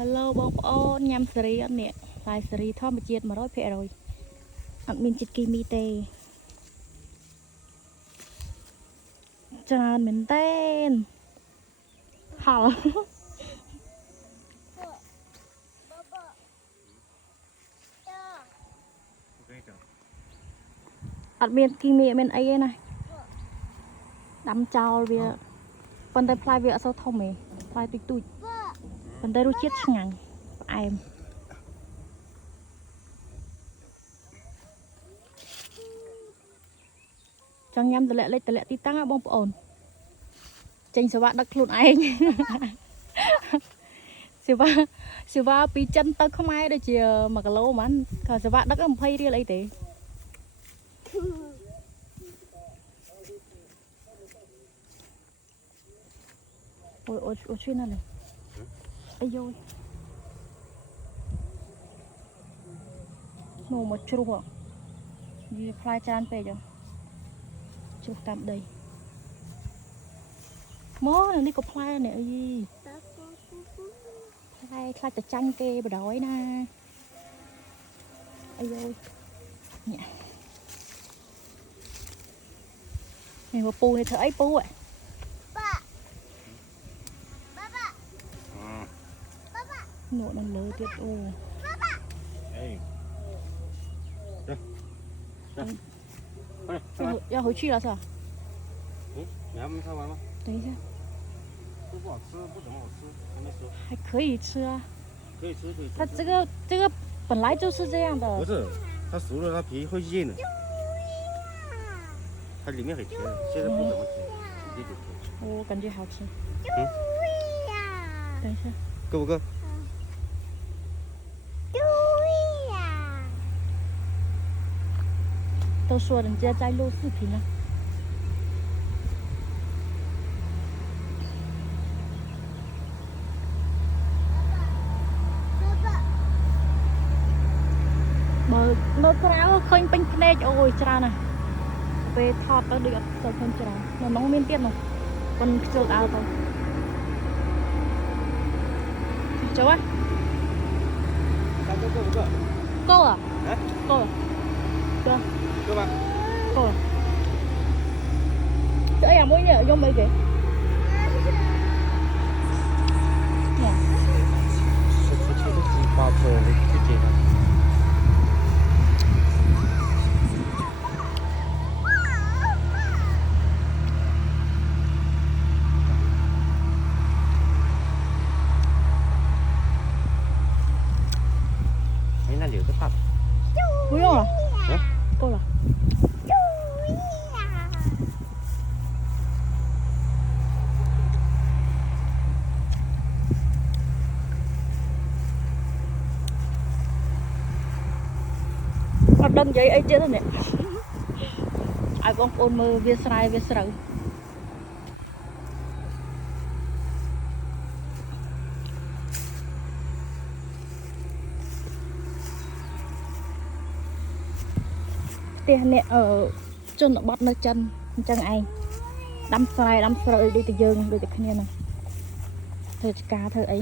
Hello បងប្អូនញ៉ាំសេរីអត់នេះផ្លែសេរីធម្មជាតិ 100% អត់មានជាតិគីមីទេច្រើនមែនតើហល់អត់មានគីមីអត់មានអីទេណាដាំចោលវាប៉ុន្តែផ្លែវាអត់សូវធំទេផ្លែទូចទូចប៉ុន្តែរសជាតិឆ្ងាញ់ផ្អែមចង់ញ៉ាំតម្លាក់លេខតម្លាក់ទីតាំងបងប្អូនចេញសេវាដឹកខ្លួនឯងសេវាពីចិនទៅខ្មែរដូចជា1គីឡូហ្មងក៏សេវាដឹក20រៀលអីទេអូជួយណាស់លេអាយនោះមកជ្រុះវាផ្លែច្រើនពេកជ្រុះតាមដីមកនេះក៏ផ្លែនេះអីផ្លែខ្លាចតែចាញ់គេបដ ாய் ណាអាយនេះមកពូនេះធ្វើអីពូនោះនៅលើទៀតអូ要回去了是吧？你还没看完吗？等一下，都不好吃，不怎么好吃，还没熟。还可以吃啊。可以吃，可以吃。它这个本来就是这样的。不是，它熟了，它皮会硬的。它里面很甜，现在不怎么甜，一点点甜。我感觉好吃。等一下。够不够？都说人家在录视频了。មើលក្រៅឃើញពេញភ្នែកអូយច្រើនណាស់ពេលថតទៅដូចអត់សូវឃើញច្រើននៅក្នុងមានទៀតនោះប៉ុនខ្ជិលដើរទៅចូលហ៎够不够？够了哎，够了对够吧？够了这样មួយនេះយកមិនគេ把手去接它。哎，那里有个大的。不用了够了អត់ដឹងនិយាយអីទៀតនេះឲ្យបងប្អូនមើលវាស្រែវាស្រូវផ្ទះអ្នកជនបទនៅចិនអញ្ចឹងឯងដាំស្រែដាំស្រូវដូចតែយើងដូចតែគ្នាហ្នឹងធ្វើការធ្វើអី